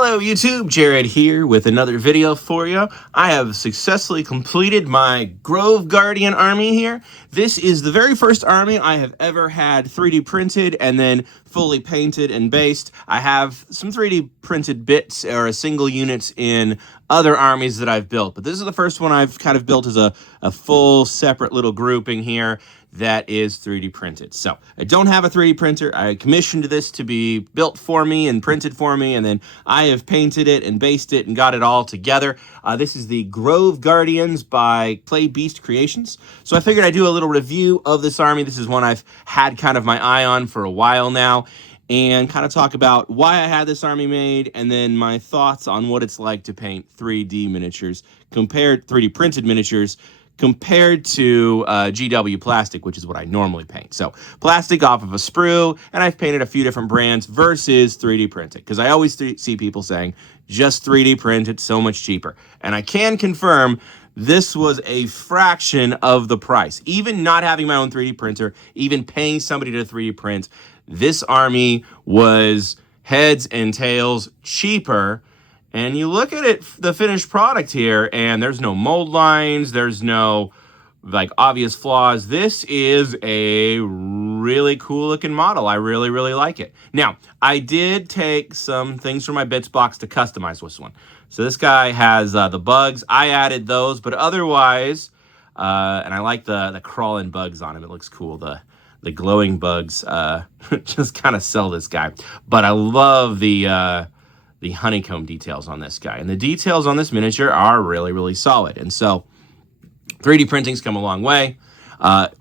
Hello YouTube, Jared here with another video for you. I have successfully completed my Grove Guardian army here. This is the very first army I have ever had 3D printed and then fully painted and based. I have some 3D printed bits or single units in other armies that I've built, but this is the first one I've kind of built as a full separate little grouping here that is 3D printed. So I don't have a 3D printer. I commissioned this to be built for me and printed for me, and then I have painted it and based it and got it all together. This is the Grove Guardians by Clay Beast Creations. So I figured I'd do a little review of this army. This is one I've had kind of my eye on for a while now, and kind of talk about why I had this army made, and then my thoughts on what it's like to paint 3D miniatures, 3D printed miniatures, compared to GW plastic, which is what I normally paint. So plastic off of a sprue, and I've painted a few different brands versus 3D printed, because I always see people saying, just 3D print, it's so much cheaper. And I can confirm this was a fraction of the price. Even not having my own 3D printer, even paying somebody to 3D print, this army was heads and tails cheaper. And you look at it, the finished product here, and there's no mold lines, there's no like obvious flaws. This is a really cool looking model. I really, really like it. Now, I did take some things from my bits box to customize this one. So this guy has the bugs. I added those, but otherwise, and I like the crawling bugs on him. It looks cool. The glowing bugs just kind of sell this guy. But I love the honeycomb details on this guy. And the details on this miniature are really, really solid. And so 3D printing's come a long way.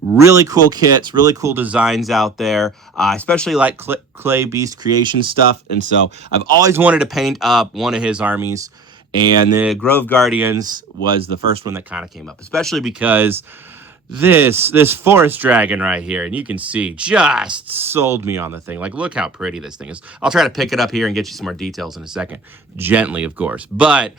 Really cool kits, really cool designs out there. I especially like Clay Beast Creation stuff. And so I've always wanted to paint up one of his armies. And the Grove Guardians was the first one that kind of came up, especially because this forest dragon right here, and you can see, just sold me on the thing. Like, look how pretty this thing is. I'll try to pick it up here and get you some more details in a second. Gently, of course. But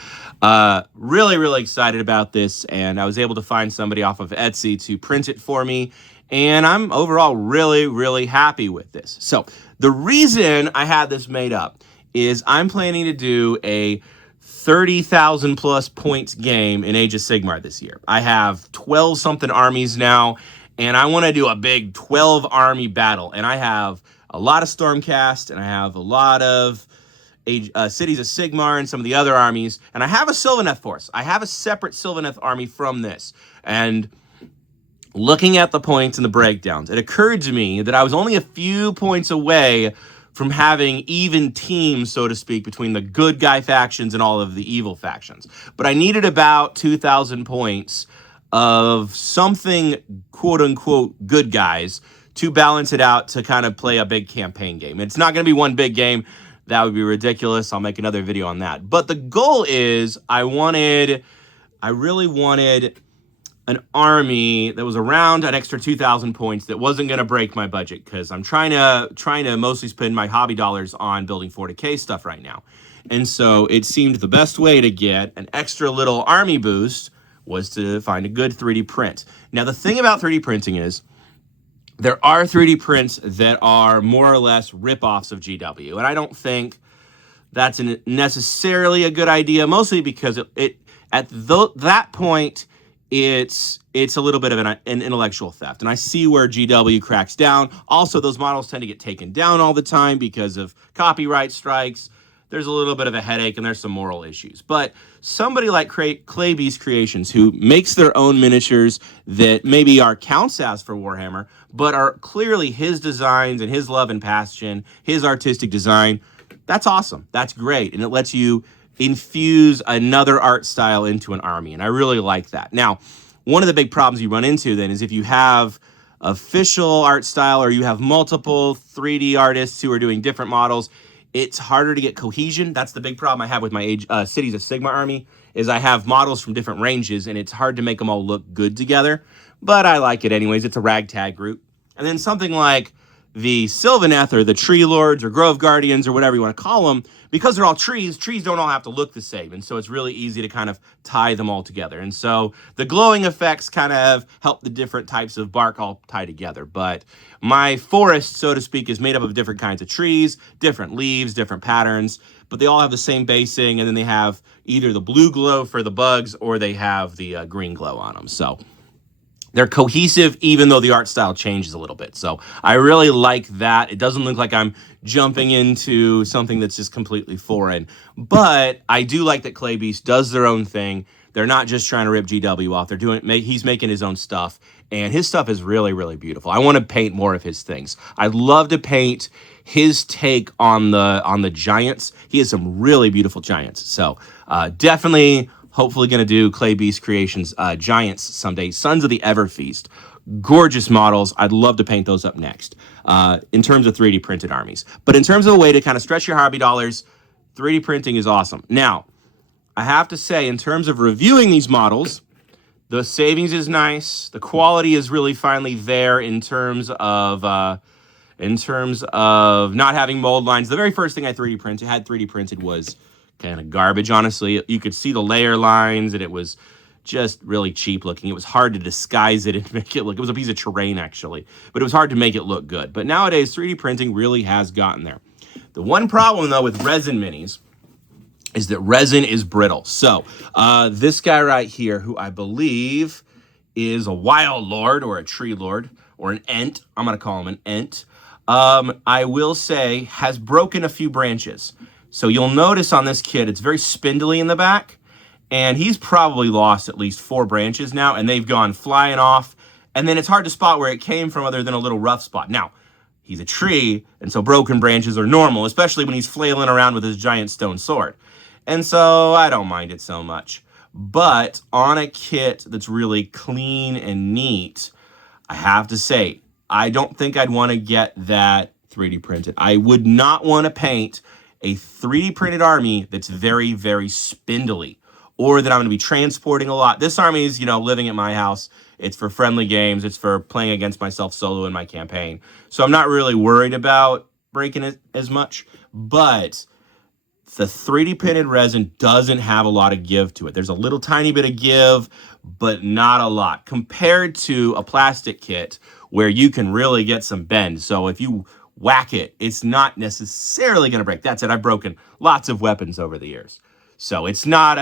really, really excited about this, and I was able to find somebody off of Etsy to print it for me, and I'm overall really, really happy with this. So the reason I had this made up is I'm planning to do a 30,000 plus points game in Age of Sigmar this year. I have 12 something armies now, and I want to do a big 12 army battle. And I have a lot of Stormcast, and I have a lot of Cities of Sigmar and some of the other armies, and I have a Sylvaneth force. I have a separate Sylvaneth army from this. And looking at the points and the breakdowns, it occurred to me that I was only a few points away from having even teams, so to speak, between the good guy factions and all of the evil factions. But I needed about 2,000 points of something quote-unquote good guys to balance it out to kind of play a big campaign game. It's not going to be one big game. That would be ridiculous. I'll make another video on that. But the goal is I really wanted an army that was around an extra 2,000 points that wasn't going to break my budget, because I'm trying to mostly spend my hobby dollars on building 40K stuff right now. And so it seemed the best way to get an extra little army boost was to find a good 3D print. Now, the thing about 3D printing is there are 3D prints that are more or less rip-offs of GW, and I don't think that's necessarily a good idea, mostly because that point, it's a little bit of an intellectual theft. And I see where GW cracks down. Also, those models tend to get taken down all the time because of copyright strikes. There's a little bit of a headache, and there's some moral issues. But somebody like Clay Beast Creations, who makes their own miniatures that maybe are counts as for Warhammer, but are clearly his designs and his love and passion, his artistic design, that's awesome. That's great. And it lets you infuse another art style into an army, and I really like that. Now, one of the big problems you run into then is if you have official art style or you have multiple 3D artists who are doing different models, it's harder to get cohesion. That's the big problem I have with my Cities of Sigmar army, is I have models from different ranges, and it's hard to make them all look good together, but I like it anyways. It's a ragtag group. And then something like the Sylvaneth or the Tree Lords or Grove Guardians or whatever you want to call them, because they're all trees don't all have to look the same. And so it's really easy to kind of tie them all together. And so the glowing effects kind of help the different types of bark all tie together. But my forest, so to speak, is made up of different kinds of trees, different leaves, different patterns, but they all have the same basing. And then they have either the blue glow for the bugs or they have the green glow on them. So they're cohesive, even though the art style changes a little bit. So I really like that. It doesn't look like I'm jumping into something that's just completely foreign. But I do like that Clay Beast does their own thing. They're not just trying to rip GW off. He's making his own stuff. And his stuff is really, really beautiful. I want to paint more of his things. I'd love to paint his take on the giants. He has some really beautiful giants. So definitely... hopefully going to do Clay Beast Creations Giants someday. Sons of the Everfeast. Gorgeous models. I'd love to paint those up next in terms of 3D printed armies. But in terms of a way to kind of stretch your hobby dollars, 3D printing is awesome. Now, I have to say, in terms of reviewing these models, the savings is nice. The quality is really finally there in terms of not having mold lines. The very first thing I 3D printed was kind of garbage, honestly. You could see the layer lines, and it was just really cheap looking. It was hard to disguise it and make it look... it was a piece of terrain, actually, but it was hard to make it look good. But nowadays, 3D printing really has gotten there. The one problem, though, with resin minis is that resin is brittle. So this guy right here, who I believe is a wild lord or a tree lord or an ent, I'm going to call him an ent, I will say has broken a few branches. So you'll notice on this kit, it's very spindly in the back, and he's probably lost at least 4 branches now, and they've gone flying off, and then it's hard to spot where it came from other than a little rough spot. Now, he's a tree, and so broken branches are normal, especially when he's flailing around with his giant stone sword. And so I don't mind it so much. But on a kit that's really clean and neat, I have to say, I don't think I'd want to get that 3D printed. I would not want to paint a 3D printed army that's very, very spindly, or that I'm going to be transporting a lot. This army is, living at my house. It's for friendly games. It's for playing against myself solo in my campaign. So I'm not really worried about breaking it as much, but the 3D printed resin doesn't have a lot of give to it. There's a little tiny bit of give, but not a lot compared to a plastic kit where you can really get some bend. So if you whack it, it's not necessarily going to break. That said, I've broken lots of weapons over the years. So it's not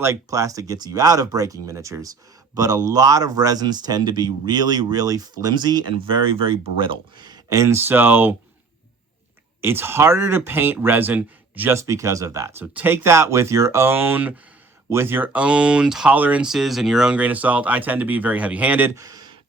like plastic gets you out of breaking miniatures, but a lot of resins tend to be really, really flimsy and very, very brittle. And so it's harder to paint resin just because of that. So take that with your own tolerances and your own grain of salt. I tend to be very heavy-handed.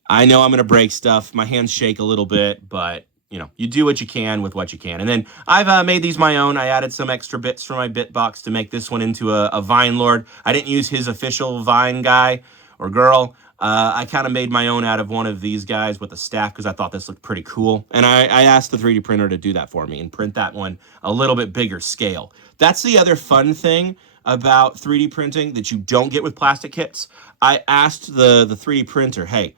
I know I'm going to break stuff. My hands shake a little bit, but you do what you can with what you can. And then I've made these my own. I added some extra bits from my bit box to make this one into a Vine Lord. I didn't use his official Vine guy or girl. I kind of made my own out of one of these guys with a staff because I thought this looked pretty cool. And I asked the 3D printer to do that for me and print that one a little bit bigger scale. That's the other fun thing about 3D printing that you don't get with plastic kits. I asked the 3D printer, hey,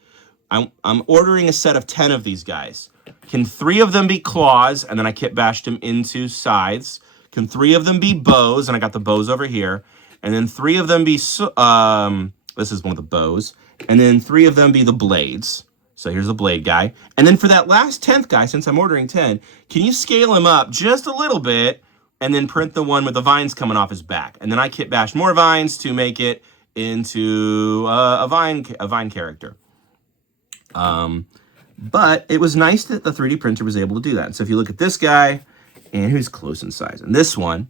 I'm ordering a set of 10 of these guys. Can 3 of them be claws? And then I kit bashed them into scythes. Can 3 of them be bows? And I got the bows over here. And then 3 of them be, this is one of the bows. And then 3 of them be the blades. So here's the blade guy. And then for that last 10th guy, since I'm ordering 10, can you scale him up just a little bit and then print the one with the vines coming off his back? And then I kit bashed more vines to make it into a vine character. But it was nice that the 3D printer was able to do that. So if you look at this guy, and who's close in size, and this one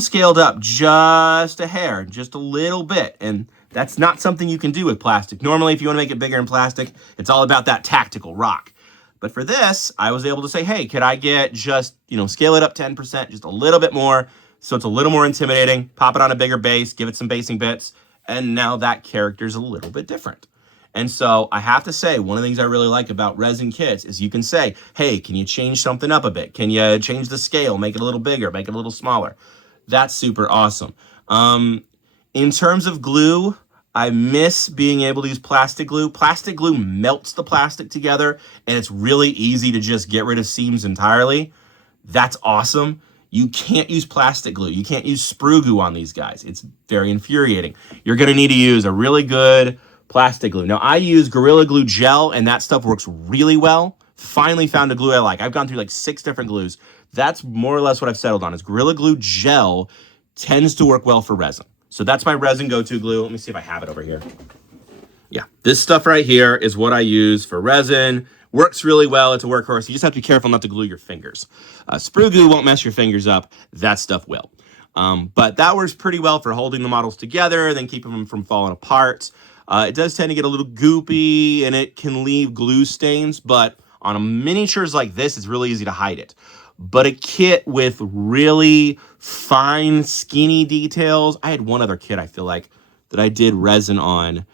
scaled up just a hair, just a little bit, and that's not something you can do with plastic. Normally, if you want to make it bigger in plastic, it's all about that tactical rock. But for this, I was able to say, hey, could I get just, scale it up 10%, just a little bit more, so it's a little more intimidating, pop it on a bigger base, give it some basing bits, and now that character's a little bit different. And so I have to say, one of the things I really like about resin kits is you can say, hey, can you change something up a bit? Can you change the scale, make it a little bigger, make it a little smaller? That's super awesome. In terms of glue, I miss being able to use plastic glue. Plastic glue melts the plastic together, and it's really easy to just get rid of seams entirely. That's awesome. You can't use plastic glue. You can't use sprue glue on these guys. It's very infuriating. You're going to need to use a really good plastic glue. Now, I use Gorilla Glue gel, and that stuff works really well. Finally found a glue I like. I've gone through like 6 different glues. That's more or less what I've settled on, is Gorilla Glue gel tends to work well for resin. So that's my resin go-to glue. Let me see if I have it over here. Yeah, this stuff right here is what I use for resin. Works really well. It's a workhorse. You just have to be careful not to glue your fingers. Sprue glue won't mess your fingers up. That stuff will. But that works pretty well for holding the models together, then keeping them from falling apart. It does tend to get a little goopy, and it can leave glue stains, but on miniatures like this, it's really easy to hide it. But a kit with really fine, skinny details. I had one other kit, I feel like, that I did resin on.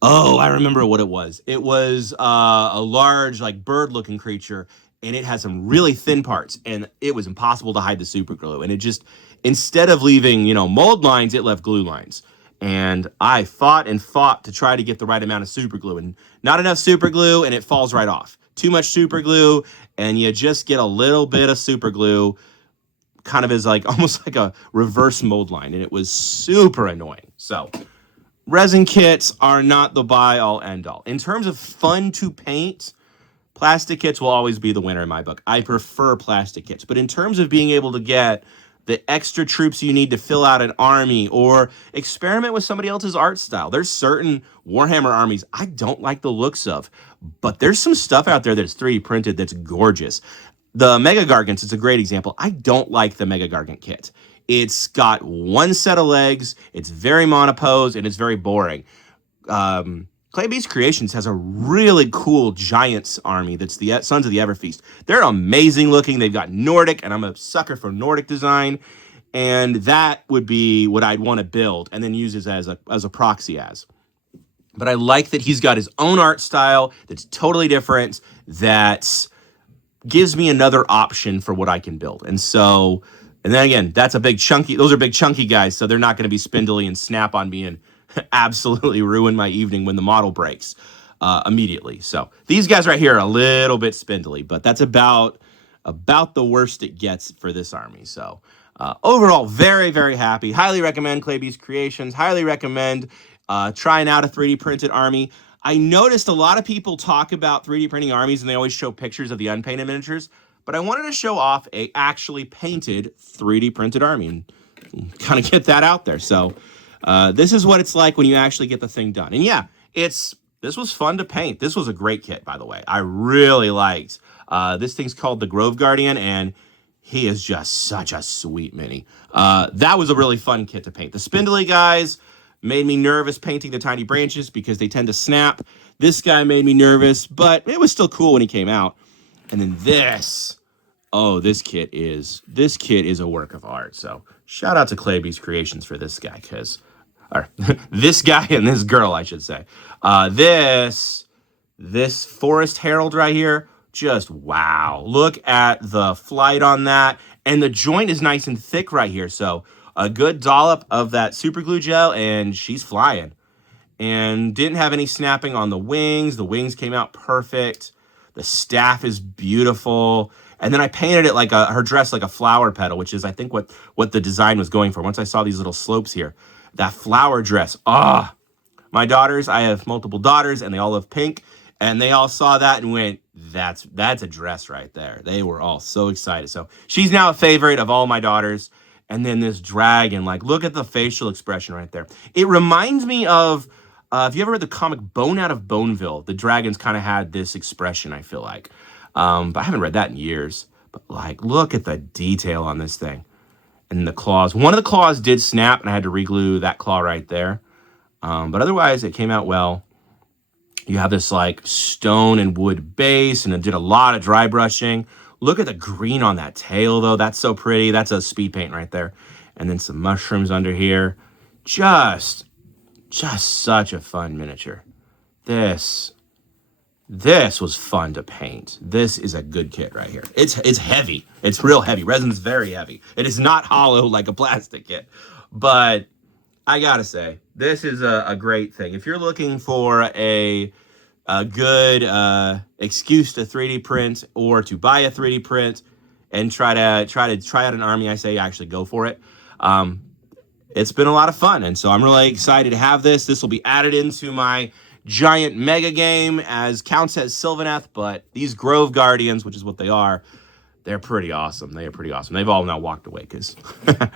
Oh, I remember what it was. It was a large, like, bird-looking creature, and it had some really thin parts, and it was impossible to hide the super glue. And it just, instead of leaving, mold lines, it left glue lines. And I fought and fought to try to get the right amount of super glue, and not enough super glue, and it falls right off. Too much super glue, and you just get a little bit of super glue, kind of as like almost like a reverse mold line, and it was super annoying. So resin kits are not the buy-all, end-all. In terms of fun to paint, plastic kits will always be the winner in my book. I prefer plastic kits. But in terms of being able to get the extra troops you need to fill out an army or experiment with somebody else's art style, there's certain Warhammer armies I don't like the looks of, but there's some stuff out there that's 3D printed that's gorgeous. The Mega Gargants is a great example. I don't like the Mega Gargant kit. It's got one set of legs, it's very monopose, and it's very boring. Clay-Based Creations has a really cool Giants army that's the Sons of the Everfeast. They're amazing looking. They've got Nordic, and I'm a sucker for Nordic design, and that would be what I'd want to build and then use it as a proxy as. But I like that he's got his own art style that's totally different, that gives me another option for what I can build. And so, and then again, those are big chunky guys, so they're not going to be spindly and snap on me and absolutely ruin my evening when the model breaks immediately. So these guys right here are a little bit spindly, but that's about the worst it gets for this army. So overall, very, very happy. Highly recommend Clay-Based Creations. Highly recommend trying out a 3D printed army. I noticed a lot of people talk about 3D printing armies, and they always show pictures of the unpainted miniatures, but I wanted to show off a actually painted 3D printed army and kind of get that out there. So this is what it's like when you actually get the thing done. And yeah, this was fun to paint. This was a great kit, by the way. I really liked. This thing's called the Grove Guardian, and he is just such a sweet mini. That was a really fun kit to paint. The spindly guys made me nervous painting the tiny branches because they tend to snap. This guy made me nervous, but it was still cool when he came out. And then this kit is a work of art. So shout out to Clay-Based Creations for this guy, or this guy and this girl, I should say. This Forest Herald right here, just wow. Look at the flight on that. And the joint is nice and thick right here. So a good dollop of that super glue gel, and she's flying. And didn't have any snapping on the wings. The wings came out perfect. The staff is beautiful. And then I painted it like her dress like a flower petal, which is, I think, what the design was going for. Once I saw these little slopes here, that flower dress. My daughters, I have multiple daughters, and they all love pink. And they all saw that and went, that's a dress right there. They were all so excited. So she's now a favorite of all my daughters. And then this dragon, like, look at the facial expression right there. It reminds me of, if you ever read the comic Bone Out of Boneville, the dragons kind of had this expression, I feel like. But I haven't read that in years. But, like, look at the detail on this thing. And the claws. One of the claws did snap, and I had to re-glue that claw right there. But otherwise, it came out well. You have this, like, stone and wood base, and it did a lot of dry brushing. Look at the green on that tail, though. That's so pretty. That's a speed paint right there. And then some mushrooms under here. Just such a fun miniature. This was fun to paint. This is a good kit right here. It's heavy. It's real heavy. Resin is very heavy. It is not hollow like a plastic kit. But I gotta say, this is a great thing. If you're looking for a good excuse to 3D print or to buy a 3D print and try out an army, I say actually go for it. It's been a lot of fun, and so I'm really excited to have this. This will be added into my giant mega game as counts as Sylvaneth, but these Grove Guardians, which is what they are, they're pretty awesome. They are pretty awesome. They've all now walked away because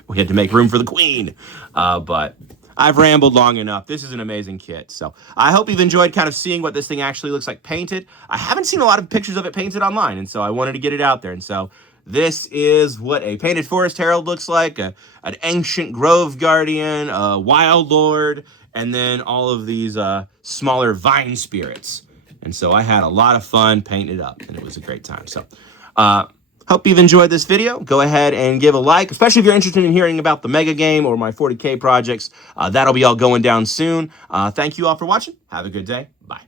we had to make room for the queen. But I've rambled long enough. This is an amazing kit. So I hope you've enjoyed kind of seeing what this thing actually looks like painted. I haven't seen a lot of pictures of it painted online, and so I wanted to get it out there. And so this is what a painted Forest Herald looks like, an ancient Grove Guardian, a Wild Lord, and then all of these smaller Vine Spirits. And so I had a lot of fun painting it up, and it was a great time. So hope you've enjoyed this video. Go ahead and give a like, especially if you're interested in hearing about the Mega Game or my 40K projects. That'll be all going down soon. Thank you all for watching. Have a good day. Bye.